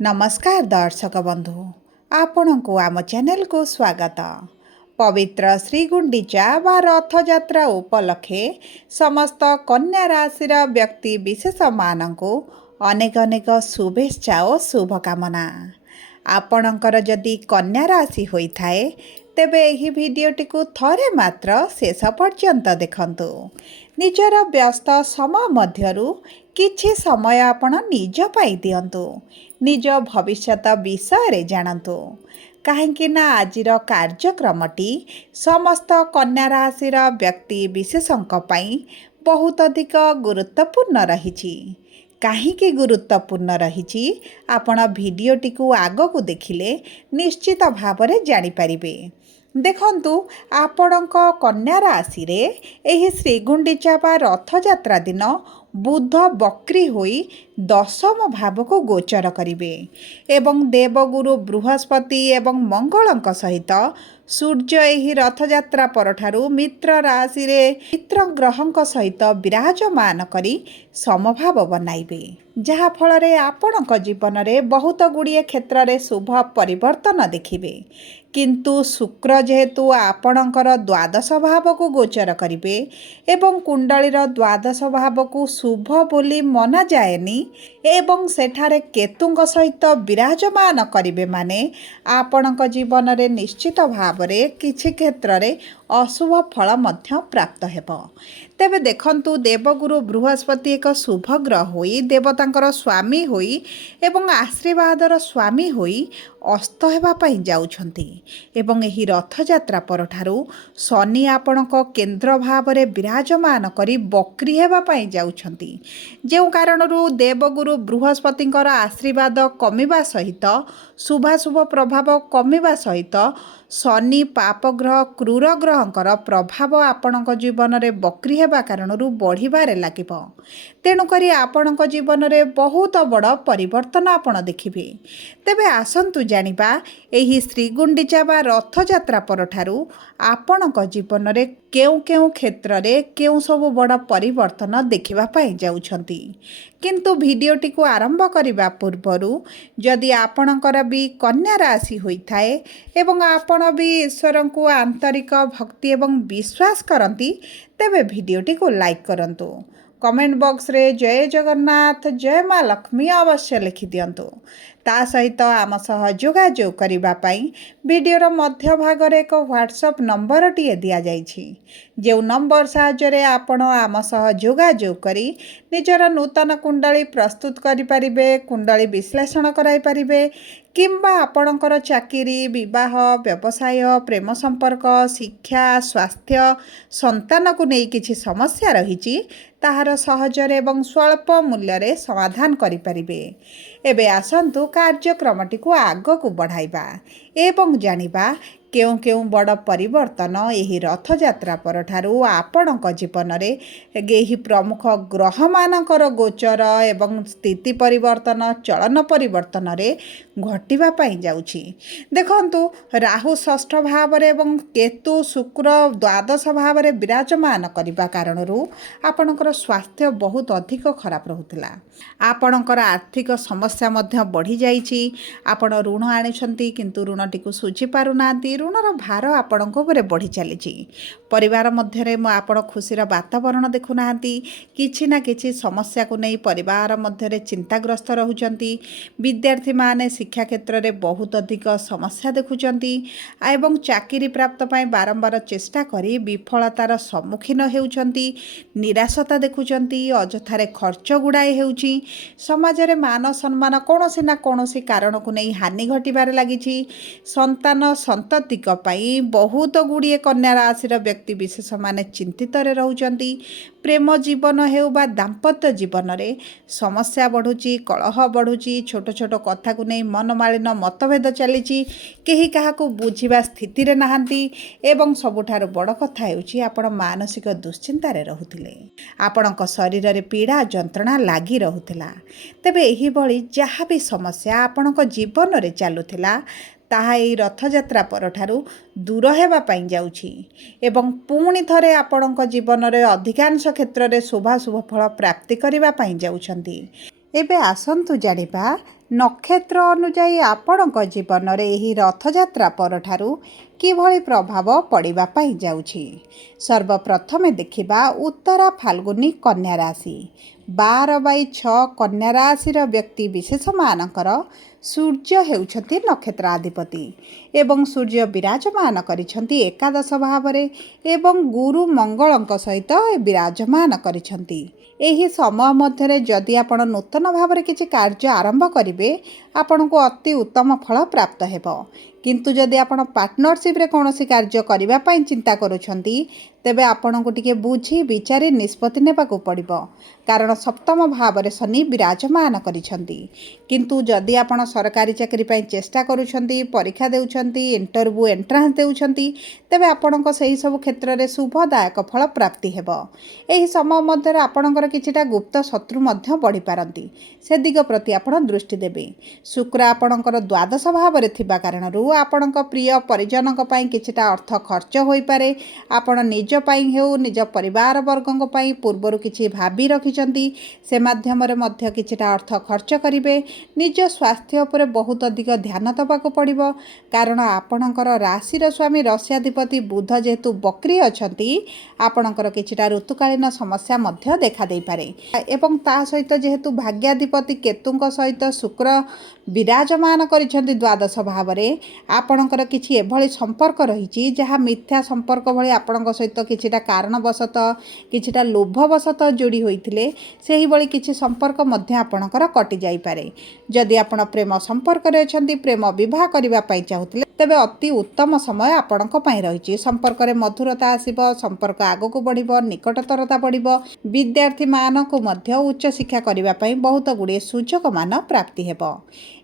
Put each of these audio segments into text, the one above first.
नमस्कार दर्शक बंधु आपण को आम चैनल को स्वागत। पवित्र श्री गुंडीचा बा रथयात्रा उपलक्षे समस्त कन्या राशि व्यक्ति विशेष मानू अनेक अनेक शुभेच्छा और शुभकामना। आपणकर जदि कन्या राशि होता है तेबे यही भिडटी को थरे मात्र शेष पर्यंत देखंतु। निजर व्यस्त समय मध्यरु किछि समय आपण निज पाई दियंतु, निज भविष्यत विषय रे जानतु। कहीं ना आजिर कार्यक्रमटी समस्त कन्या राशि व्यक्ति विशेषों पाई बहुत अधिक गुरुत्वपूर्ण रही। कहीं गुरुत्वपूर्ण रही आपण भिडटी को आग को देखिले निश्चित भाव में जानीपारे। देखंतु आपणक कन्या राशि रे एही श्रीगुंडीचा बा रथयात्रा दिन बुध बक्री होई दशम भाव को गोचर करिवे एवं देवगुरु बृहस्पति एवं मंगलक सहित सूर्य एही रथयात्रा परठारु मित्र राशि रे मित्र ग्रहक सहित विराजमान करी समभाव बनाइबे, जहा फल रे आपणक जीवन में बहुत गुड़िए क्षेत्र में शुभ परिवर्तन देखिबे। किंतु शुक्र जेहेतु आपणकर द्वादश भाव को गोचर करिवे एवं कुंडलीर द्वादश भाव को शुभ बोली मना जाएनी एवं सेठारे केतुंक सहित विराजमान करिवे माने आपणक जीवन में निश्चित भाव में किछि क्षेत्र में अशुभ फल मध्य प्राप्त हेब। तेबे देखंतु देवगुरु बृहस्पति एक शुभ ग्रह होई देवतांकर स्वामी होई एवं आशीर्वादर स्वामी होई अस्त हेबा पई जाउछंती एवं एही रथयात्रा परठारु शनि आपणक केंद्र भाव में विराजमान करी बक्री हेबा पई जाउछंती, जेउ कारणरू देवगुरु बृहस्पतिंकर आशीर्वाद कमिबा सहित शुभाशुभ प्रभाव कमिबा सहित शनि पापग्रह क्रूर ग्रहंकर प्रभाव आपणक जीवन में बक्री हेबा कारणरू बढ़िबारे लागिब। तेणुकरी आपणक जीवन में बहुत बड़ परिवर्तन आपण देखिबे। तेबे आसंतु जानिबा एही श्रीगुंडीचा बा रथयात्रा परठारु आपणक जीवन में केउ केउ क्षेत्र में केउ सब बड़ परिवर्तन देखिबा पाई जाउछंती। किंतु भिडियोटी को आरंभ करने पूर्वरु जदि आपणकर भी कन्या राशि होइथाए एवं आपण भी ईश्वर को आंतरिक भक्ति एवं विश्वास करती तेबे भिडियोटी को लाइक करंतु। कमेंट बॉक्स रे जय जगन्नाथ जय माँ लक्ष्मी अवश्य लिखि दियंतु। ता सहित आम सह जोगाजोग करिबा पई वीडियोर मध्य भाग रे एक व्हाट्सएप नंबर टिए दिया जाइछि, जो नंबर साहाय्य आपण आम सह जोगाजोग करी निजर नूतन कुंडली प्रस्तुत करि परिबे, कुंडली विश्लेषण कराई परिबे किंबा आपणकर चाकरी विवाह व्यवसाय प्रेम संपर्क शिक्षा स्वास्थ्य संतान को नहीं किछि समस्या रही ताहार सहजरे एवं स्वल्प मूल्य रे समाधान करि परिबे। एबे आसंतु कार्यक्रमटी को आग को बढ़ाइबा एवं जानिबा केउ केउ बड़ परिवर्तन एही रथयात्रा परठारु आपणक जीवन में एही प्रमुख ग्रह मानकर गोचर एवं स्थिति परिवर्तन चलन परिवर्तन रे घटिबा पाई जाउछि। देखंतु राहु षष्ठ भाव रे एवं केतु शुक्र द्वादश भाव रे विराजमान करबा कारणरू आपणकर स्वास्थ्य बहुत अधिक खराब रहुतला। आपणकर आर्थिक समस्या मध्य बढ़ी जाइछि। आपण ऋण आनिछंती किंतु ऋणटी को सुझी पारुनांती, ऋणर भार आपण बढ़ी चली। परिवार मध्य आपण खुशीर वातावरण देखुना किछि ना किछि समस्या को नहीं परिवार मध्य चिंताग्रस्त रहउचंती। विद्यार्थी माने शिक्षा क्षेत्र में बहुत अधिक समस्या देखुचंती एवं चाकरी प्राप्त पाई बारंबार चेष्टा करी विफलतार सम्मुखीन हेउचंती। निराशता देखुचंती, अजथारे खर्च गुड़ाए हेउची। समाज रे मान सम्मान कोनोसी ना कोनोसी कारण को नहीं हानि घटिबार लागिछि। संतान संततिक पाई बहुत गुड़िए कन्या राशि व्यक्ति विशेष माने चिंतित रहउचंती। प्रेम जीवन हेउ बा दाम्पत्य जीवन रे समस्या बढ़ुची, कलह बढ़ुची, छोट छोट कथा को नहीं मनमालिन मतभेद चली, केही काहाकू बुझिबा स्थिति रे नाहंती एवं सबुठारु बड़ कथा हेउची आपण मानसिक दुश्चिंतारे रहुथिले, आपणक शरीर रे पीड़ा जंत्रणा लागी रहुथिला। तेबे एही भली जहा भी समस्या आपणक जीवन रे चालुथिला ताहा एही रथयात्रा परठारु दूर हेबा पाई जाउछि एवं पुणी थरे आपणक जीवन रे अधिकांश क्षेत्र रे शुभाशुभ फल प्राप्ति करिबा पाई जाउछंती। एबे आसंतु जानिबा ନକ୍ଷତ୍ର ଅନୁଯାୟୀ ଆପଣଙ୍କ ଜୀବନରେ ଏହି ରଥଯାତ୍ରା ପରଠାରୁ କିଭଳି ପ୍ରଭାବ ପଡ଼ିବା ପାଇଁ ଯାଉଛି। ସର୍ବପ୍ରଥମେ ଦେଖିବା ଉତ୍ତରା ଫାଲ୍ଗୁନୀ କନ୍ୟା ରାଶି। 12/6 କନ୍ୟା ରାଶିର ବ୍ୟକ୍ତି ବିଶେଷମାନଙ୍କର ସୂର୍ଯ୍ୟ ହେଉଛନ୍ତି ନକ୍ଷତ୍ରାଧିପତି ଏବଂ ସୂର୍ଯ୍ୟ ବିରାଜମାନ କରିଛନ୍ତି ଏକାଦଶ ଭାବରେ ଏବଂ ଗୁରୁ ମଙ୍ଗଳଙ୍କ ସହିତ ବିରାଜମାନ କରିଛନ୍ତି। ଏହି ସମୟ ମଧ୍ୟରେ ଯଦି ଆପଣ ନୂତନ ଭାବରେ କିଛି କାର୍ଯ୍ୟ ଆରମ୍ଭ କରିବେ ଆପଣଙ୍କୁ ଅତି ଉତ୍ତମ ଫଳ ପ୍ରାପ୍ତ ହେବ। କିନ୍ତୁ ଯଦି ଆପଣ ପାର୍ଟନରସିପ୍ରେ କୌଣସି କାର୍ଯ୍ୟ କରିବା ପାଇଁ ଚିନ୍ତା କରୁଛନ୍ତି ତେବେ ଆପଣଙ୍କୁ ଟିକେ ବୁଝି ବିଚାରି ନିଷ୍ପତ୍ତି ନେବାକୁ ପଡ଼ିବ, କାରଣ ସପ୍ତମ ଭାବରେ ଶନି ବିରାଜମାନ କରିଛନ୍ତି। କିନ୍ତୁ ଯଦି ଆପଣ ସରକାରୀ ଚାକିରି ପାଇଁ ଚେଷ୍ଟା କରୁଛନ୍ତି, ପରୀକ୍ଷା ଦେଉଛନ୍ତି, ଇଣ୍ଟରଭ୍ୟୁ ଏଣ୍ଟ୍ରାନ୍ସ ଦେଉଛନ୍ତି, ତେବେ ଆପଣଙ୍କ ସେହି ସବୁ କ୍ଷେତ୍ରରେ ଶୁଭଦାୟକ ଫଳ ପ୍ରାପ୍ତି ହେବ। ଏହି ସମୟ ମଧ୍ୟରେ ଆପଣଙ୍କର କିଛିଟା ଗୁପ୍ତ ଶତ୍ରୁ ମଧ୍ୟ ବଢ଼ିପାରନ୍ତି, ସେ ଦିଗ ପ୍ରତି ଆପଣ ଦୃଷ୍ଟି ଦେବେ। ଶୁକ୍ର ଆପଣଙ୍କର ଦ୍ୱାଦଶ ଭାବରେ ଥିବା କାରଣରୁ ଆପଣଙ୍କ ପ୍ରିୟ ପରିଜନଙ୍କ ପାଇଁ କିଛିଟା ଅର୍ଥ ଖର୍ଚ୍ଚ ହୋଇପାରେ। ଆପଣ ନିଜ ପାଇଁ ହେଉ ନିଜ ପରିବାର ବର୍ଗଙ୍କ ପାଇଁ ପୂର୍ବରୁ କିଛି ଭାବି ରଖିଛନ୍ତି, ସେ ମାଧ୍ୟମରେ ମଧ୍ୟ କିଛିଟା ଅର୍ଥ ଖର୍ଚ୍ଚ କରିବେ। ନିଜ ସ୍ୱାସ୍ଥ୍ୟ ଉପରେ ବହୁତ ଅଧିକ ଧ୍ୟାନ ଦେବାକୁ ପଡ଼ିବ, କାରଣ ଆପଣଙ୍କର ରାଶିର ସ୍ୱାମୀ ରାଶ୍ୟାଧିପତି ବୁଧ ଯେହେତୁ ବକ୍ରି ଅଛନ୍ତି ଆପଣଙ୍କର କିଛିଟା ଋତୁକାଳୀନ ସମସ୍ୟା ମଧ୍ୟ ଦେଖାଦେଇପାରେ। ଏବଂ ତା ସହିତ ଯେହେତୁ ଭାଗ୍ୟାଧିପତି କେତୁଙ୍କ ସହିତ ଶୁକ୍ର ବିରାଜମାନ କରିଛନ୍ତି ଦ୍ୱାଦଶ ଭାବରେ, ଆପଣଙ୍କର କିଛି ଏଭଳି ସମ୍ପର୍କ ରହିଛି ଯାହା ମିଥ୍ୟା ସମ୍ପର୍କ ଭଳି ଆପଣଙ୍କ ସହିତ କିଛିଟା କାରଣବଶତଃ କିଛିଟା ଲୋଭବଶତଃ ଯୋଡ଼ି ହୋଇଥିଲେ ସେହିଭଳି କିଛି ସମ୍ପର୍କ ମଧ୍ୟ ଆପଣଙ୍କର କଟିଯାଇପାରେ। ଯଦି ଆପଣ ପ୍ରେମ ସମ୍ପର୍କରେ ଅଛନ୍ତି, ପ୍ରେମ ବିବାହ କରିବା ପାଇଁ ଚାହୁଁଥିଲେ, ତେବେ ଅତି ଉତ୍ତମ ସମୟ ଆପଣଙ୍କ ପାଇଁ ରହିଛି। ସମ୍ପର୍କରେ ମଧୁରତା ଆସିବ, ସମ୍ପର୍କ ଆଗକୁ ବଢ଼ିବ, ନିକଟତରତା ବଢ଼ିବ। ବିଦ୍ୟାର୍ଥୀମାନଙ୍କୁ ମଧ୍ୟ ଉଚ୍ଚଶିକ୍ଷା କରିବା ପାଇଁ ବହୁତ ଗୁଡ଼ିଏ ସୁଯୋଗମାନ ପ୍ରାପ୍ତି ହେବ।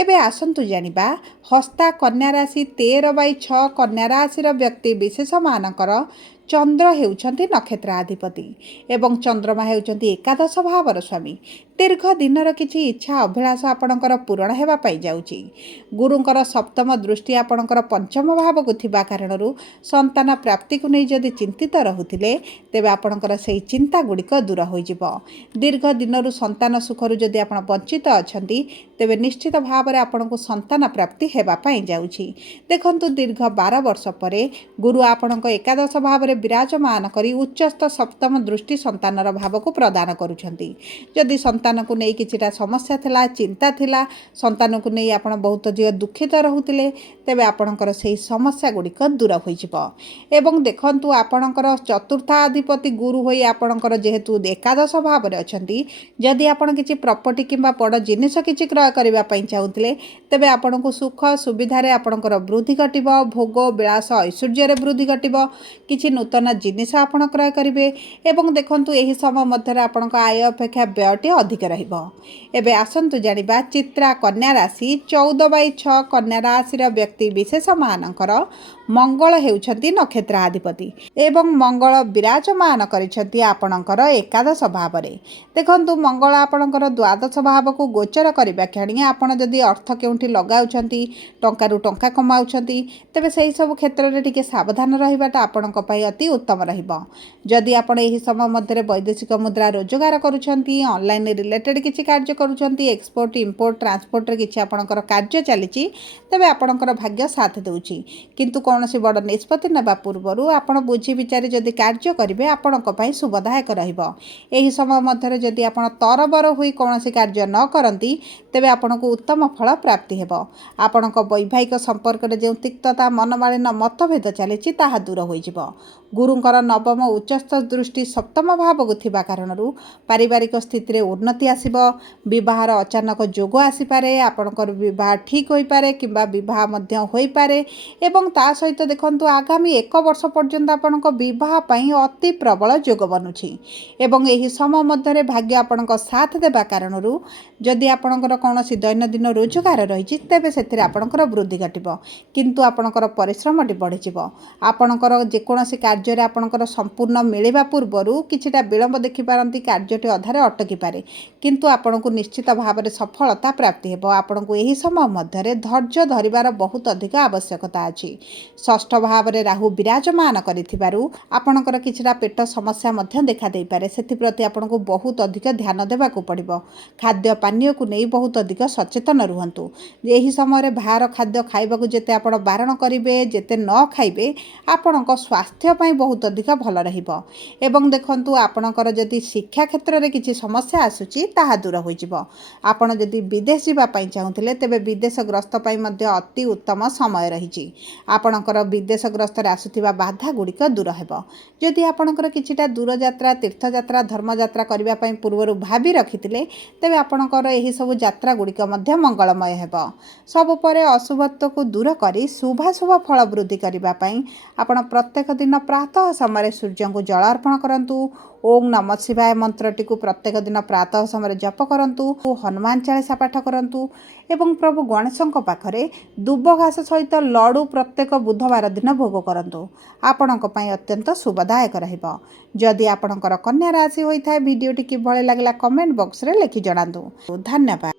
ଏବେ ଆସନ୍ତୁ ଜାଣିବା ହସ୍ତା କନ୍ୟା ରାଶି 13/6 କନ୍ୟା ରାଶିର ବ୍ୟକ୍ତି ବିଶେଷମାନଙ୍କର ଚନ୍ଦ୍ର ହେଉଛନ୍ତି ନକ୍ଷତ୍ରାଧିପତି ଏବଂ ଚନ୍ଦ୍ରମା ହେଉଛନ୍ତି ଏକାଦଶ ଭାବର ସ୍ୱାମୀ। ଦୀର୍ଘ ଦିନର କିଛି ଇଚ୍ଛା ଅଭିଳାଷ ଆପଣଙ୍କର ପୂରଣ ହେବା ପାଇଁ ଯାଉଛି। ଗୁରୁଙ୍କର ସପ୍ତମ ଦୃଷ୍ଟି ଆପଣଙ୍କର ପଞ୍ଚମ ଭାବକୁ ଥିବା କାରଣରୁ ସନ୍ତାନ ପ୍ରାପ୍ତିକୁ ନେଇ ଯଦି ଚିନ୍ତିତ ରହୁଥିଲେ ତେବେ ଆପଣଙ୍କର ସେହି ଚିନ୍ତା ଗୁଡ଼ିକ ଦୂର ହୋଇଯିବ। ଦୀର୍ଘ ଦିନରୁ ସନ୍ତାନ ସୁଖରୁ ଯଦି ଆପଣ ବଞ୍ଚିତ ଅଛନ୍ତି ତେବେ ନିଶ୍ଚିତ ଭାବରେ ଆପଣଙ୍କୁ ସନ୍ତାନ ପ୍ରାପ୍ତି ହେବା ପାଇଁ ଯାଉଛି। ଦେଖନ୍ତୁ ଦୀର୍ଘ 12 ବର୍ଷ ପରେ ଗୁରୁ ଆପଣଙ୍କ ଏକାଦଶ ଭାବରେ ବିରାଜମାନ କରି ଉଚ୍ଚସ୍ଥ ସପ୍ତମ ଦୃଷ୍ଟି ସନ୍ତାନର ଭାବକୁ ପ୍ରଦାନ କରୁଛନ୍ତି। ଯଦି ସନ୍ତାନକୁ ନେଇ କିଛିଟା ସମସ୍ୟା ଥିଲା, ଚିନ୍ତା ଥିଲା, ସନ୍ତାନକୁ ନେଇ ଆପଣ ବହୁତ ଅଧିକ ଦୁଃଖିତ ରହୁଥିଲେ, ତେବେ ଆପଣଙ୍କର ସେହି ସମସ୍ୟା ଗୁଡ଼ିକ ଦୂର ହୋଇଯିବ। ଏବଂ ଦେଖନ୍ତୁ ଆପଣଙ୍କର ଚତୁର୍ଥାଧିପତି ଗୁରୁ ହୋଇ ଆପଣଙ୍କର ଯେହେତୁ ଏକାଦଶ ଭାବରେ ଅଛନ୍ତି, ଯଦି ଆପଣ କିଛି ପ୍ରପର୍ଟି କିମ୍ବା ବଡ଼ ଜିନିଷ କିଛି କ୍ରୟ କରିବା ପାଇଁ ଚାହୁଁଥିଲେ ତେବେ ଆପଣଙ୍କୁ ସୁଖ ସୁବିଧାରେ ଆପଣଙ୍କର ବୃଦ୍ଧି ଘଟିବ, ଭୋଗ ବିଳାସ ଐଶ୍ୱର୍ଯ୍ୟରେ ବୃଦ୍ଧି ଘଟିବ, କିଛି ନୂତନ ଜିନିଷ ଆପଣ କ୍ରୟ କରିବେ ଏବଂ ଦେଖନ୍ତୁ ଏହି ସମୟ ମଧ୍ୟରେ ଆପଣଙ୍କ ଆୟ ଅପେକ୍ଷା ବ୍ୟୟଟି ଅଧିକ ରହିବ। ଏବେ ଆସନ୍ତୁ ଜାଣିବା ଚିତ୍ରା କନ୍ୟା ରାଶି 14/6 କନ୍ୟା ରାଶିର ବ୍ୟକ୍ତି ବିଶେଷମାନଙ୍କର ମଙ୍ଗଳ ହେଉଛନ୍ତି ନକ୍ଷତ୍ରାଧିପତି ଏବଂ ମଙ୍ଗଳ ବିରାଜମାନ କରିଛନ୍ତି ଆପଣଙ୍କର ଏକାଦଶ ଭାବରେ। ଦେଖନ୍ତୁ ମଙ୍ଗଳ ଆପଣଙ୍କର ଦ୍ୱାଦଶ ଭାବକୁ ଗୋଚର କରିବା କ୍ଷଣି ଆପଣ ଯଦି ଅର୍ଥ କେଉଁଠି ଲଗାଉଛନ୍ତି, ଟଙ୍କାରୁ ଟଙ୍କା କମାଉଛନ୍ତି, ତେବେ ସେହି ସବୁ କ୍ଷେତ୍ରରେ ଟିକେ ସାବଧାନ ରହିବାଟା ଆପଣଙ୍କ ପାଇଁ ଅତି ଉତ୍ତମ ରହିବ। ଯଦି ଆପଣ ଏହି ସମୟ ମଧ୍ୟରେ ବୈଦେଶିକ ମୁଦ୍ରା ରୋଜଗାର କରୁଛନ୍ତି, ଅନଲାଇନ୍ ରିଲେଟେଡ୍ କିଛି କାର୍ଯ୍ୟ କରୁଛନ୍ତି, ଏକ୍ସପୋର୍ଟ ଇମ୍ପୋର୍ଟ ଟ୍ରାନ୍ସପୋର୍ଟରେ କିଛି ଆପଣଙ୍କର କାର୍ଯ୍ୟ ଚାଲିଛି, ତେବେ ଆପଣଙ୍କର ଭାଗ୍ୟ ସାଥ ଦେଉଛି। କିନ୍ତୁ କୌଣସି ବଡ଼ ନିଷ୍ପତ୍ତି ନେବା ପୂର୍ବରୁ ଆପଣ ବୁଝି ବିଚାରି ଯଦି କାର୍ଯ୍ୟ କରିବେ ଆପଣଙ୍କ ପାଇଁ ଶୁଭଦାୟକ ରହିବ। ଏହି ସମୟ ମଧ୍ୟରେ ଯଦି ଆପଣ ତରବର ହୋଇ କୌଣସି କାର୍ଯ୍ୟ ନ କରନ୍ତି ତେବେ ଆପଣଙ୍କୁ ଉତ୍ତମ ଫଳ ପ୍ରାପ୍ତି ହେବ। ଆପଣଙ୍କ ବୈବାହିକ ସମ୍ପର୍କରେ ଯେଉଁ ତିକ୍ତତା, ମନମାଳିନ୍ୟ, ମତଭେଦ ଚାଲିଛି ତାହା ଦୂର ହୋଇଯିବ। ଗୁରୁଙ୍କର ନବମ ଉଚ୍ଚସ୍ଥ ଦୃଷ୍ଟି ସପ୍ତମ ଭାବକୁ ଥିବା କାରଣରୁ ପାରିବାରିକ ସ୍ଥିତିରେ ଉନ୍ନତି ଆସିବ। ବିବାହର ଅଚାନକ ଯୋଗ ଆସିପାରେ, ଆପଣଙ୍କର ବିବାହ ଠିକ୍ ହୋଇପାରେ କିମ୍ବା ବିବାହ ମଧ୍ୟ ହୋଇପାରେ ଏବଂ ତା ସହିତ ଦେଖନ୍ତୁ ଆଗାମୀ 1 ବର୍ଷ ପର୍ଯ୍ୟନ୍ତ ଆପଣଙ୍କ ବିବାହ ପାଇଁ ଅତି ପ୍ରବଳ ଯୋଗ ବନୁଛି ଏବଂ ଏହି ସମୟ ମଧ୍ୟରେ ଭାଗ୍ୟ ଆପଣଙ୍କ ସାଥ ଦେବା କାରଣରୁ ଯଦି ଆପଣଙ୍କର କୌଣସି ଦୈନନ୍ଦିନ ରୋଜଗାର ରହିଛି ତେବେ ସେଥିରେ ଆପଣଙ୍କର ବୃଦ୍ଧି ଘଟିବ, କିନ୍ତୁ ଆପଣଙ୍କର ପରିଶ୍ରମଟି ବଢ଼ିଯିବ। ଆପଣଙ୍କର ଯେକୌଣସି କାର୍ଯ୍ୟ କାର୍ଯ୍ୟରେ ଆପଣଙ୍କର ସମ୍ପୂର୍ଣ୍ଣ ମିଳିବା ପୂର୍ବରୁ କିଛିଟା ବିଳମ୍ବ ଦେଖିପାରନ୍ତି, କାର୍ଯ୍ୟଟି ଅଧାରେ ଅଟକି ପାରେ, କିନ୍ତୁ ଆପଣଙ୍କୁ ନିଶ୍ଚିତ ଭାବରେ ସଫଳତା ପ୍ରାପ୍ତି ହେବ। ଆପଣଙ୍କୁ ଏହି ସମୟ ମଧ୍ୟରେ ଧୈର୍ଯ୍ୟ ଧରିବାର ବହୁତ ଅଧିକ ଆବଶ୍ୟକତା ଅଛି। ଷଷ୍ଠ ଭାବରେ ରାହୁ ବିରାଜମାନ କରିଥିବାରୁ ଆପଣଙ୍କର କିଛିଟା ପେଟ ସମସ୍ୟା ମଧ୍ୟ ଦେଖାଦେଇପାରେ। ସେଥିପ୍ରତି ଆପଣଙ୍କୁ ବହୁତ ଅଧିକ ଧ୍ୟାନ ଦେବାକୁ ପଡ଼ିବ। ଖାଦ୍ୟ ପାନୀୟକୁ ନେଇ ବହୁତ ଅଧିକ ସଚେତନ ରୁହନ୍ତୁ। ଏହି ସମୟରେ ବାହାର ଖାଦ୍ୟ ଖାଇବାକୁ ଯେତେ ଆପଣ ବାରଣ କରିବେ, ଯେତେ ନ ଖାଇବେ, ଆପଣଙ୍କ ସ୍ୱାସ୍ଥ୍ୟ ପାଇଁ ବହୁତ ଅଧିକ ଭଲ ରହିବ। ଏବଂ ଦେଖନ୍ତୁ, ଆପଣଙ୍କର ଯଦି ଶିକ୍ଷା କ୍ଷେତ୍ରରେ କିଛି ସମସ୍ୟା ଆସୁଛି ତାହା ଦୂର ହୋଇଯିବ। ଆପଣ ଯଦି ବିଦେଶ ଯିବା ପାଇଁ ଚାହୁଁଥିଲେ, ତେବେ ବିଦେଶ ଗ୍ରସ୍ତ ପାଇଁ ମଧ୍ୟ ଅତି ଉତ୍ତମ ସମୟ ରହିଛି। ଆପଣଙ୍କର ବିଦେଶ ଗ୍ରସ୍ତରେ ଆସୁଥିବା ବାଧା ଗୁଡ଼ିକ ଦୂର ହେବ। ଯଦି ଆପଣଙ୍କର କିଛିଟା ଦୂରଯାତ୍ରା, ତୀର୍ଥଯାତ୍ରା, ଧର୍ମଯାତ୍ରା କରିବା ପାଇଁ ପୂର୍ବରୁ ଭାବି ରଖିଥିଲେ, ତେବେ ଆପଣଙ୍କର ଏହିସବୁ ଯାତ୍ରା ଗୁଡ଼ିକ ମଧ୍ୟ ମଙ୍ଗଳମୟ ହେବ। ସବୁ ପରେ ଅଶୁଭତ୍ୱକୁ ଦୂର କରି ଶୁଭାଶୁଭ ଫଳ ବୃଦ୍ଧି କରିବା ପାଇଁ ଆପଣ ପ୍ରତ୍ୟେକ ଦିନ ପ୍ରାତଃ ସମୟରେ ସୂର୍ଯ୍ୟଙ୍କୁ ଜଳ ଅର୍ପଣ କରନ୍ତୁ। ଓମ୍ ନମଃ ଶିବାୟ ମନ୍ତ୍ରଟିକୁ ପ୍ରତ୍ୟେକ ଦିନ ପ୍ରାତଃ ସମୟରେ ଜପ କରନ୍ତୁ। ହନୁମାନ ଚାଳିଶା ପାଠ କରନ୍ତୁ ଏବଂ ପ୍ରଭୁ ଗଣେଶଙ୍କ ପାଖରେ ଦୁବ ଘାସ ସହିତ ଲଡ଼ୁ ପ୍ରତ୍ୟେକ ବୁଧବାର ଦିନ ଭୋଗ କରନ୍ତୁ। ଆପଣଙ୍କ ପାଇଁ ଅତ୍ୟନ୍ତ ଶୁଭଦାୟକ ରହିବ। ଯଦି ଆପଣଙ୍କର କନ୍ୟା ରାଶି ହୋଇଥାଏ, ଭିଡ଼ିଓଟି କିଭଳି ଲାଗିଲା କମେଣ୍ଟ ବକ୍ସରେ ଲେଖି ଜଣାନ୍ତୁ। ଧନ୍ୟବାଦ।